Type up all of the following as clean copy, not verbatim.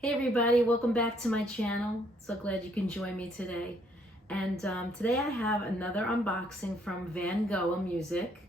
Hey everybody, welcome back to my channel. So glad you can join me today. And today I have another unboxing from VANGOA Music.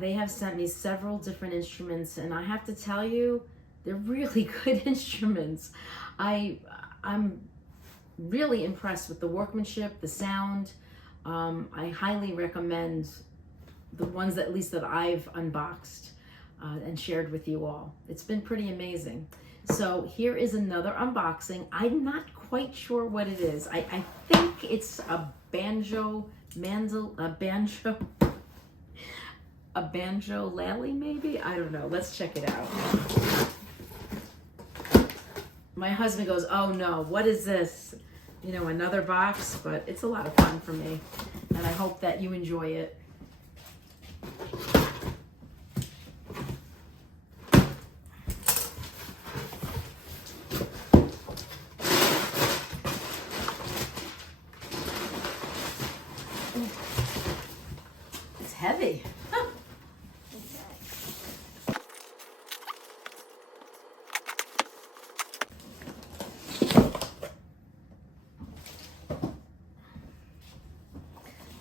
They have sent me several different instruments and I have to tell you, they're really good instruments. I'm really impressed with the workmanship, the sound. I highly recommend the ones that at least that I've unboxed and shared with you all. It's been pretty amazing. So here is another unboxing. I'm not quite sure what it is. I think it's a banjolele maybe? I don't know. Let's check it out. My husband goes, oh no, what is this? You know, another box, but it's a lot of fun for me. And I hope that you enjoy it. It's heavy.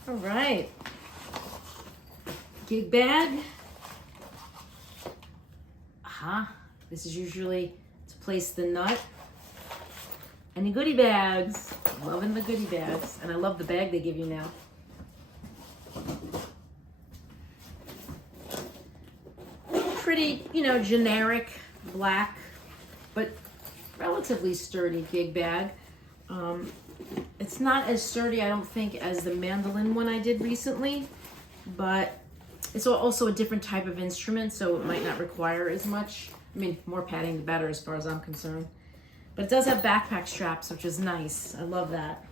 All right. Gig bag. This is usually to place the nut. And the goodie bags. Loving the goodie bags. And I love the bag they give you now. Pretty, you know, generic black, but relatively sturdy gig bag. It's not as sturdy, I don't think, as the mandolin one I did recently, but it's also a different type of instrument, so it might not require as much. I mean, more padding the better as far as I'm concerned. But it does have backpack straps, which is nice. I love that.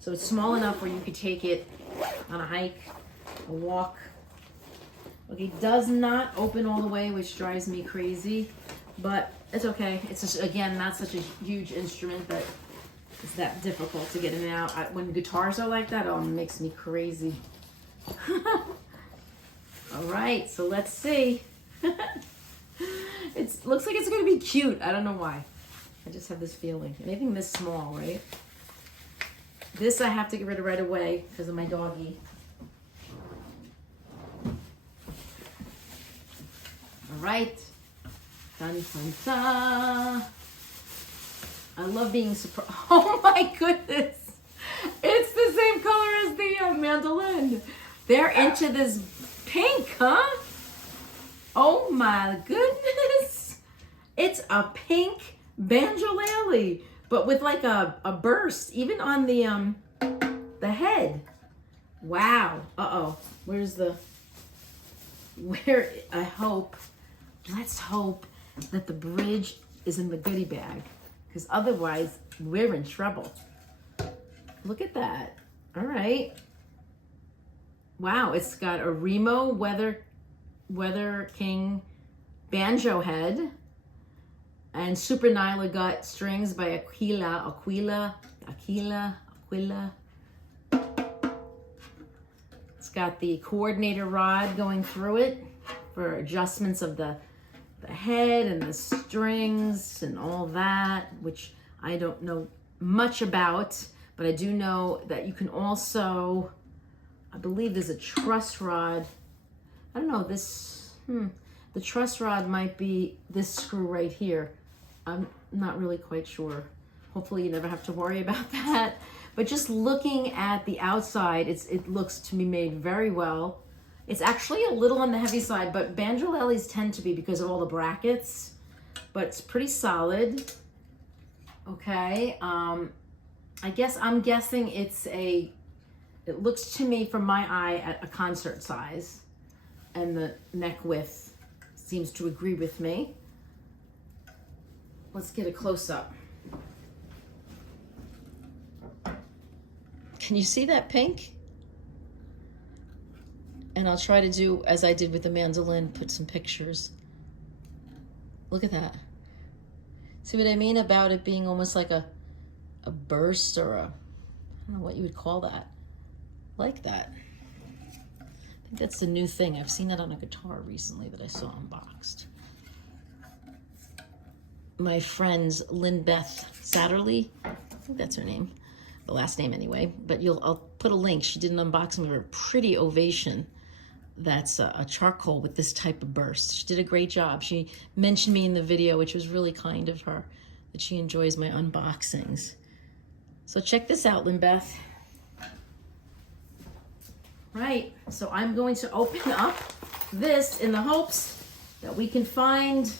So it's small enough where you could take it on a hike, a walk. Okay, it does not open all the way, which drives me crazy, but it's okay. It's just, again, not such a huge instrument that it's that difficult to get in and out. When guitars are like that, oh, it makes me crazy. All right, so let's see. It looks like it's gonna be cute. I don't know why. I just have this feeling. Anything this small, right? This I have to get rid of right away because of my doggy. All right. Dun, dun, dun. I love being surprised. Oh my goodness. It's the same color as the mandolin. They're into this pink, huh? Oh my goodness. It's a pink banjolele, but with like a burst, even on the head. Wow. Uh-oh. Let's hope that the bridge is in the goodie bag, because otherwise we're in trouble. Look at that. All right. Wow, it's got a Remo Weather King banjo head and Super Nyla Gut strings by Aquila. It's got the coordinator rod going through it for adjustments of the head and the strings and all that, which I don't know much about, but I do know that you can also, I believe there's a truss rod. I don't know, the truss rod might be this screw right here. I'm not really quite sure. Hopefully you never have to worry about that. But just looking at the outside, it looks to be made very well. It's actually a little on the heavy side, but banjoleles tend to be because of all the brackets, but it's pretty solid. Okay, I'm guessing it looks to me from my eye at a concert size, and the neck width seems to agree with me. Let's get a close-up. Can you see that pink? And I'll try to do as I did with the mandolin, put some pictures. Look at that. See what I mean about it being almost like a burst or I don't know what you would call that. Like that. I think that's the new thing. I've seen that on a guitar recently that I saw unboxed. my friend's Lynn Beth Satterley. I think that's her name, the last name anyway. But I'll put a link. She did an unboxing of a pretty ovation. That's a charcoal with this type of burst. She did a great job. She mentioned me in the video, which was really kind of her, that she enjoys my unboxings. So check this out, Lynn Beth. Right, so I'm going to open up this in the hopes that we can find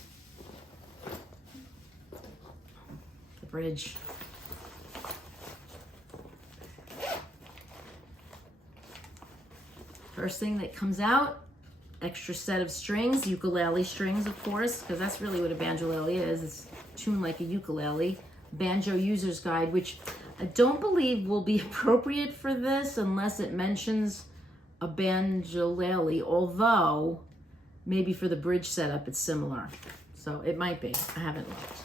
the bridge. First thing that comes out, extra set of strings, ukulele strings, of course, because that's really what a banjolele is. It's tuned like a ukulele. Banjo User's Guide, which I don't believe will be appropriate for this unless it mentions a banjolele, although maybe for the bridge setup it's similar. So it might be. I haven't looked.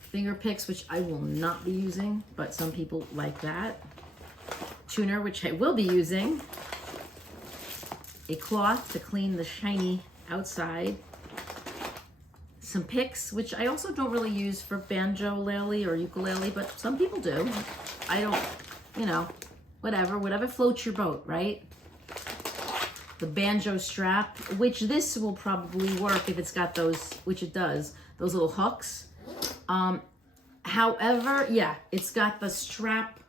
Finger picks, which I will not be using, but some people like that. Tuner, which I will be using. A cloth to clean the shiny outside. Some picks, which I also don't really use for banjolele or ukulele, but some people do. I don't, you know, whatever floats your boat, right? The banjo strap, which this will probably work if it's got those, which it does, those little hooks. However, yeah, it's got the strap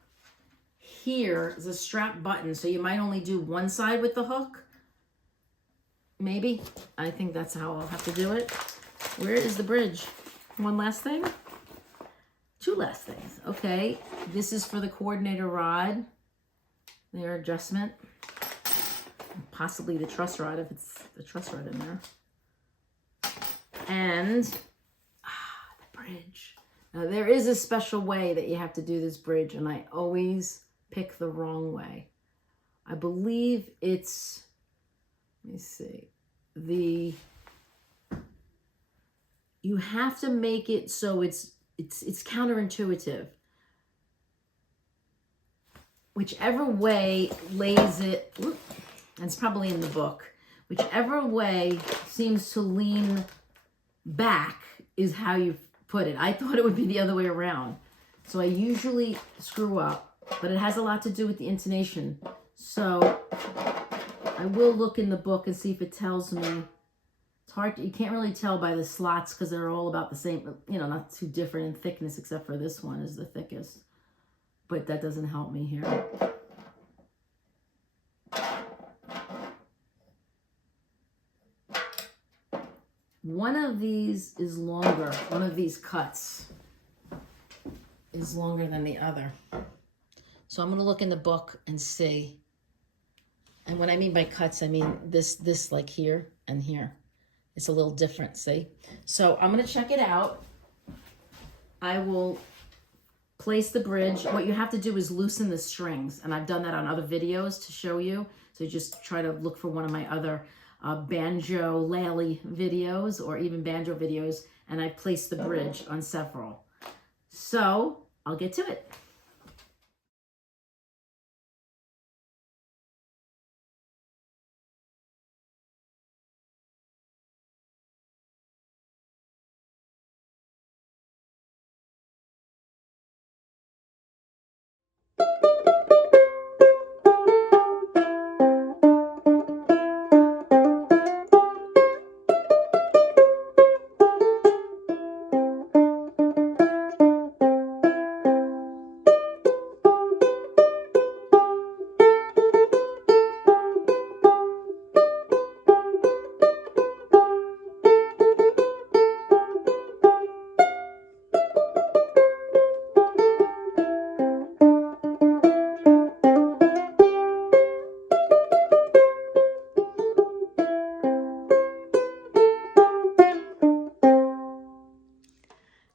here, the strap button, so you might only do one side with the hook. Maybe. I think that's how I'll have to do it. Where is the bridge? One last thing? Two last things. Okay, this is for the coordinator rod. Their adjustment. Possibly the truss rod if it's the truss rod in there. And the bridge. Now there is a special way that you have to do this bridge, and I always pick the wrong way. I believe it's, let me see, you have to make it so it's counterintuitive. Whichever way lays it, and it's probably in the book, whichever way seems to lean back is how you put it. I thought it would be the other way around. So I usually screw up, but it has a lot to do with the intonation. So I will look in the book and see if it tells me. It's hard, you can't really tell by the slots because they're all about the same, you know, not too different in thickness, except for this one is the thickest. But that doesn't help me here. One of these is longer. One of these cuts is longer than the other. So I'm going to look in the book and see. And what I mean by cuts, I mean this like here and here. It's a little different, see? So I'm going to check it out. I will place the bridge. What you have to do is loosen the strings, and I've done that on other videos to show you. So just try to look for one of my other banjolele videos or even banjo videos, and I placed the bridge on several. So I'll get to it.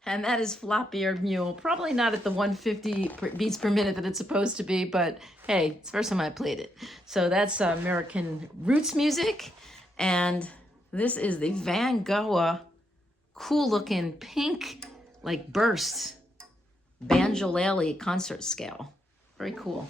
And that is Flop-Eared Mule. Probably not at the 150 beats per minute that it's supposed to be, but hey, it's the first time I played it. So that's American roots music. And this is the VANGOA cool looking pink, like burst banjolele concert scale. Very cool.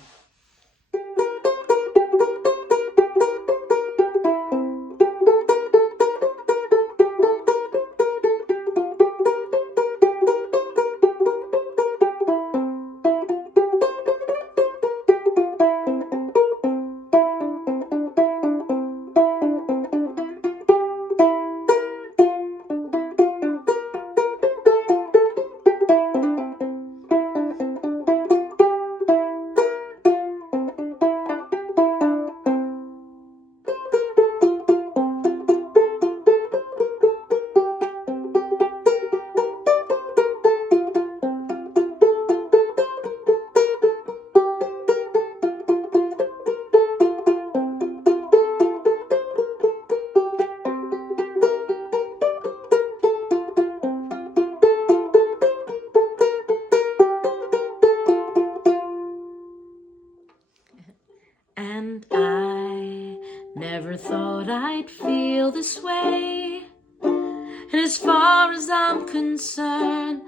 might feel this way. And as far as I'm concerned,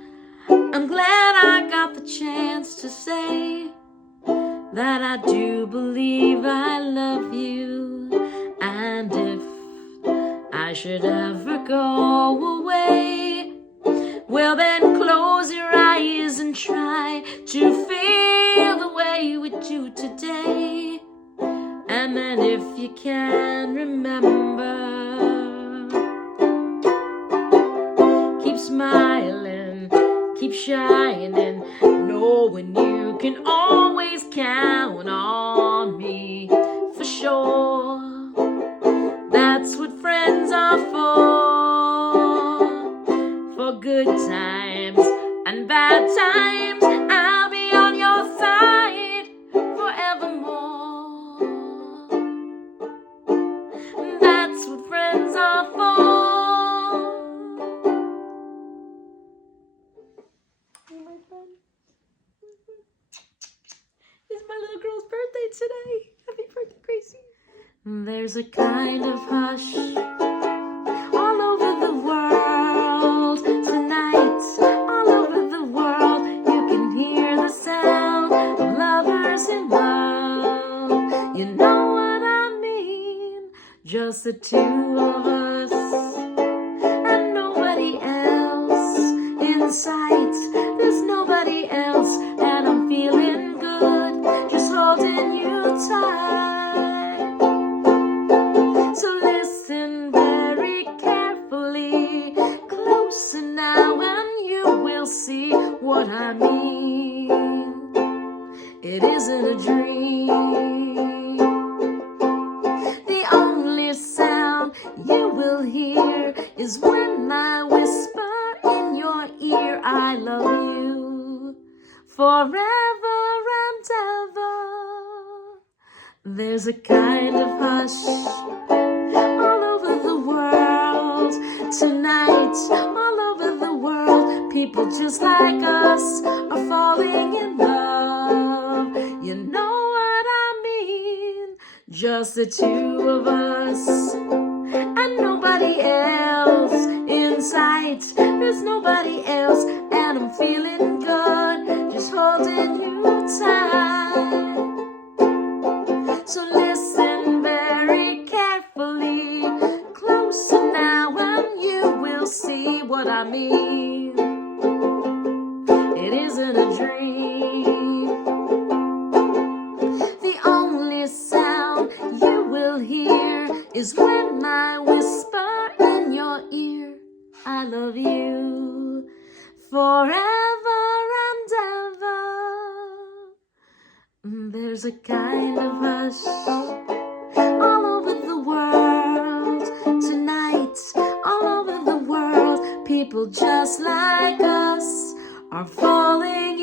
I'm glad I got the chance to say that I do believe I love you. And if I should ever go away, well then close your eyes and try to feel the way we do today. And then if you can remember, keep smiling, keep shining, knowing you can always count on me for sure. That's what friends are for good times and bad times. I'll be on your side forevermore. That's what friends are for. My friend, it's my little girl's birthday today. Happy birthday, Gracie. There's a kind of hush all over the world tonight. All over the world, you can hear the sound of lovers in love. You know what I mean? Just the two of us and nobody else in sight. There's nobody else, and I'm feeling good, just holding you tight. So listen very carefully, closer now, and you will see what I mean. It isn't a dream. The only sound you will hear is when I whisper in your ear, I love you forever and ever. There's a kind of hush all over the world tonight. All over the world, people just like us are falling in love. You know what I mean? Just the two of us and nobody else in sight. There's nobody else, and I'm feeling good, just holding you tight. So listen very carefully, closer now, and you will see what I mean. It isn't a dream. The only sound you will hear is when I whisper in your ear, I love you forever and ever. There's a kind of hush all over the world tonight. All over the world, people just like us are falling